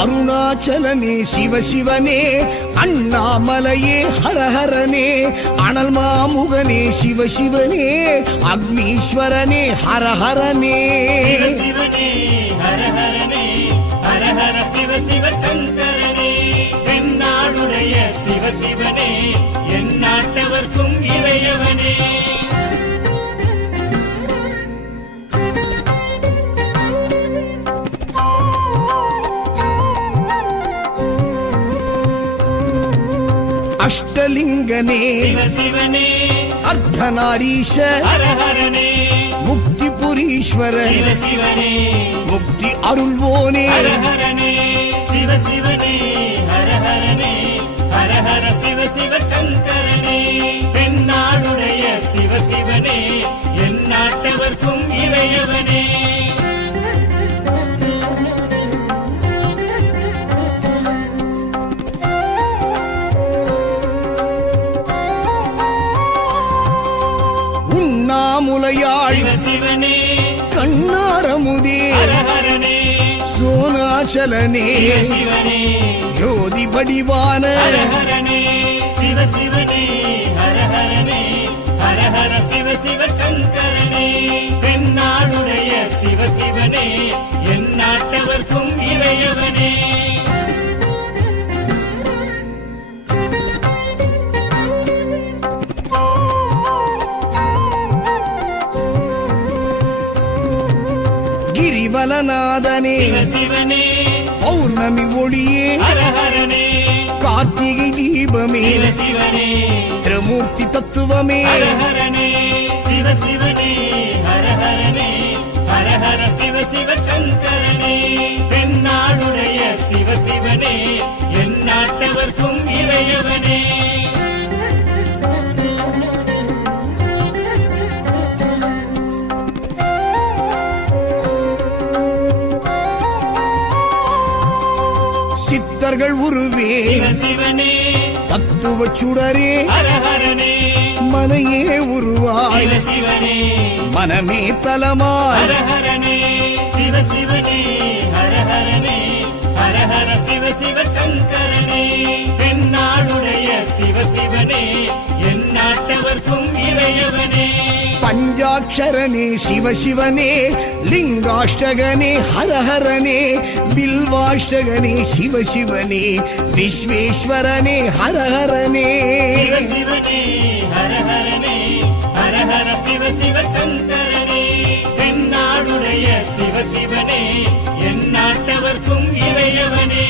அருணாச்சலனே சிவ சிவனே, அண்ணாமலையே ஹரஹரனே, அனல் மாமுகனே சிவ சிவனே, அக்னீஸ்வரனே ஹரஹரனே. சிவனே ஹரஹரனே, ஹரஹர சிவ சிவ சங்கரனே, தென்னாடுடைய சிவ சிவனே, எந்நாட்டவர்க்கும் இறையவனே. அஷ்டலிங்கனே சிவ சிவனே, அர்த்தநாரீஷ ஹரஹரனே, முக்திபுரீஸ்வர சிவ சிவனே, முக்தி அருள்வோனே. ஹரஹரனே சிவ சிவனே, ஹரஹரனே, ஹரஹர சிவ சிவ சங்கரனே, தென்னாடுடைய சிவ சிவனே, எந்நாட்டவர்க்கும் இறையவனே. உண்ணாமுலையாள் சிவ சிவனே, கண்ணாரமுதே ஹரஹரனே, சோனாச்சலனே சிவ சிவனே, ஜோதி வடிவான ஹரஹரனே சிவ சிவனே, ஹரஹரனே, ஹரஹர சிவ சிவ சங்கரனே, தென்னாடுடைய சிவ சிவனே, எந்நாட்டவர்க்கும் இறையவனே. கிரிவலநாதனே சிவ சிவனே, பௌர்ணமி ஒளியே ஹரஹரனே, கார்த்திகை தீபமே சிவ சிவனே, திரிமூர்த்தி தத்துவமே. ஹரஹரனே சிவ சிவனே, ஹரஹரனே, ஹரஹர சிவ சிவ சங்கரனே, தென்னாடுடைய சிவ சிவனே, எந்நாட்டவர்க்கும் இறையவனே. சித்தர்கள் உருவே சிவ சிவனே, தத்துவ சுடரே ஹரஹரனே, மனையே உருவாய் சிவ சிவனே, மனமே தலமாய். ஹரஹரனே சிவ சிவனே, ஹரஹரனே, ஹரஹர சிவ சிவ சங்கரனே, தென்னாடுடைய சிவ சிவனே, எந்நாட்டவர்க்கும் இறையவனே. பஞ்சாட்சரனே சிவ சிவனே, லிங்காஷ்டகனே ஹரஹரனே, பில்வாஷ்டகனே சிவ சிவனே, விஸ்வேஸ்வரனே ஹரஹரனே. சிவ சிவனே, ஹரஹரனே, ஹரஹர சிவ சிவ சங்கரனே, தென்னாடுடைய சிவ சிவனே, எந்நாட்டவர்க்கும் இறையவனே.